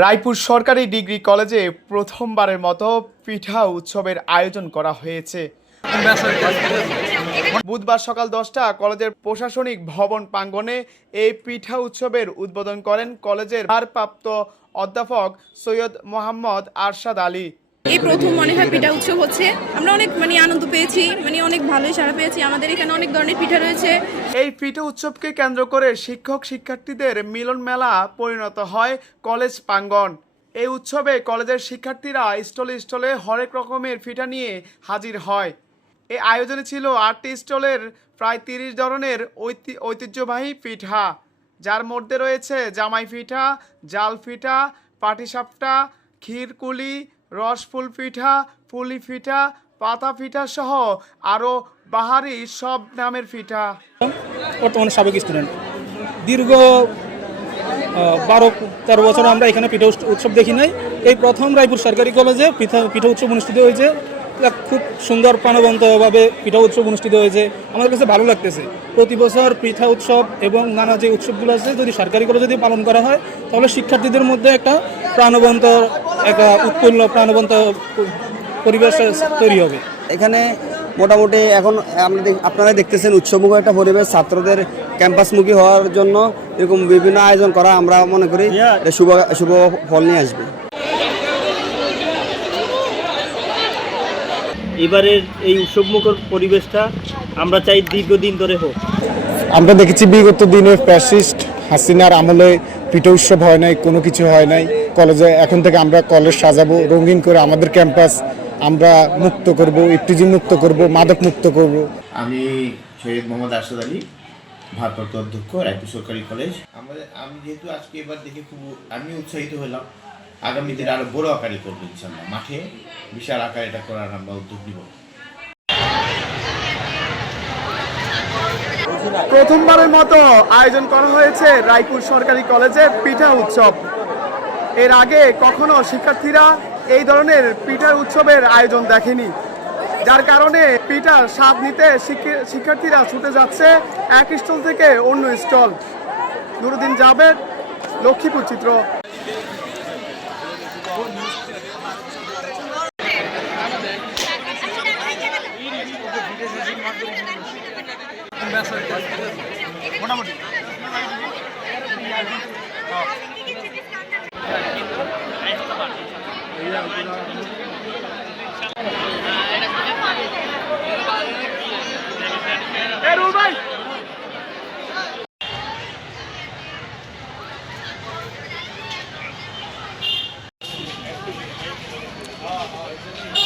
রায়পুর সরকারি ডিগ্রি কলেজে প্রথমবারের মতো পিঠা উৎসবের আয়োজন করা হয়েছে। বুধবার সকাল দশটা কলেজের প্রশাসনিক ভবন প্রাঙ্গনে এই পিঠা উৎসবের উদ্বোধন করেন কলেজের ভারপ্রাপ্ত অধ্যাপক সৈয়দ মোহাম্মদ আরশাদ আলী। এই প্রথম মনে হয় পিঠা উৎসব হচ্ছে। আমরা অনেক মানে আনন্দ পেয়েছি মানে অনেক ভালোই সারা পেয়েছি। আমাদের এখানে অনেক ধরনের পিঠা রয়েছে। এই পিঠা উৎসবকে কেন্দ্র করে শিক্ষক শিক্ষার্থীদের মিলন মেলা পরিণত হয় কলেজ প্রাঙ্গণ। এই উৎসবে কলেজের শিক্ষার্থীরা স্টলে স্টলে হরেক রকমের পিঠা নিয়ে হাজির হয়। এই আয়োজনে ছিল আটটি স্টলের প্রায় তিরিশ ধরনের ঐতি- ঐতিহ্যবাহী পিঠা। যার মধ্যে রয়েছে জামাই পিঠা, জাল পিঠা, পাটিসাপটা, ক্ষীরকুলি রসফুল পিঠা, পুলি পিঠা, পাতা পিঠা সহ আরও বাহারি সব নামের পিঠা। বর্তমানে সাবেক স্টুডেন্ট। দীর্ঘ বারো, তেরো বছর আমরা এখানে পিঠা উৎস- উৎসব দেখি নাই। এই প্রথম রায়পুর সরকারি কলেজে পিঠা পিঠা উৎসব অনুষ্ঠিত হয়েছে। খুব সুন্দর প্রাণবন্তভাবে পিঠা উৎসব অনুষ্ঠিত হয়েছে। আমার কাছে ভালো লাগতেছে। প্রতি বছর পিঠা উৎসব এবং নানা যে উৎসবগুলো আছে, যদি সরকারি কলেজে যদি পালন করা হয়, তাহলে শিক্ষার্থীদের মধ্যে একটা প্রাণবন্ত একটা উৎফুল্ল প্রাণবন্ত পরিবেশ তৈরি হবে। এখানে মোটামুটি এখন আমরা আপনারা দেখতেছেন উৎসবমুখ একটা পরিবেশ ছাত্রদের ক্যাম্পাসমুখী হওয়ার জন্য এরকম বিভিন্ন আয়োজন করা আমরা মনে করি এটা শুভ শুভ ফল নিয়ে আসবে। এবারের এই উৎসবমুখর পরিবেশটা আমরা চাই দীর্ঘদিন ধরে হোক। আমরা দেখেছি বিগত দিনে ফ্যাসিস্ট হাসিনার আমলে পিঠা উৎসব হয় নাই কোনো কিছু হয় নাই। কলেজে। এখন থেকে আমরা কলেজ সাজাবো রঙিন করে আমাদের ক্যাম্পাস আমরা মুক্ত করব ইফটিজি মুক্ত করব মাদক মুক্ত করব। আমি শহীদ মোহাম্মদ আরশাদ আলী ভারপ্রাপ্ত অধ্যক্ষ রায়পুর সরকারি কলেজ। আমাদের আমি যেহেতু আজকে এবার দেখে খুব আমি উৎসাহিত হলাম আগামী দিনে আরও বড় আকারে করব ইনশাল্লাহ মাঠে বিশাল আকারে এটা করার আমরা উদ্যোগ নিব। প্রথমবারের মতো আয়োজন করা হয়েছে রায়পুর সরকারি কলেজে পিঠা উৎসব। এর আগে কখনো শিক্ষার্থীরা এই ধরনের পিটার উৎসবের আয়োজন দেখেনি। যার কারণে পিটার স্বাদ নিতে শিক্ষার্থীরা ছুটে যাচ্ছে এক স্টল থেকে অন্য স্টল। নুরুদ্দিন জাবেদ, লক্ষ্মীপুর চিত্র। মোটামুটি। Oh,